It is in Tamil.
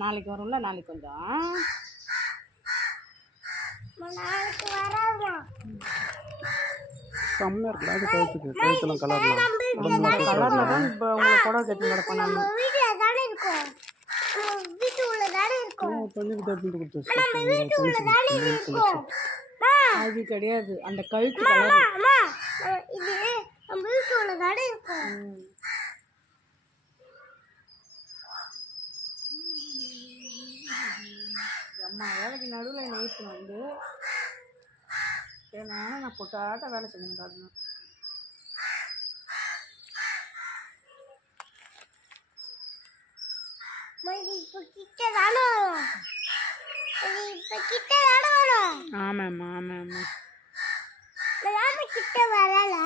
நாளைக்கு வரும்ல, நாளைக்கு கொஞ்சம் செம்மையாக இருக்குல்ல அது கழுத்துக்கு. கழுத்துலாம் கலர்லாம் கலரில் தான் இப்போ உங்களை புடவை கட்டி கிடப்பேன் நான். அது கிடையாது, அந்த கழுத்து கலர். அம்மா வேலைக்கு நடுவில் என்னை ஏற்றினு வந்து ஏன்னா நான் பொட்டாட்ட வேலை செஞ்சேன் காட்டணும். ஆமாம்மா ஆமாம்மா கிட்ட வரல.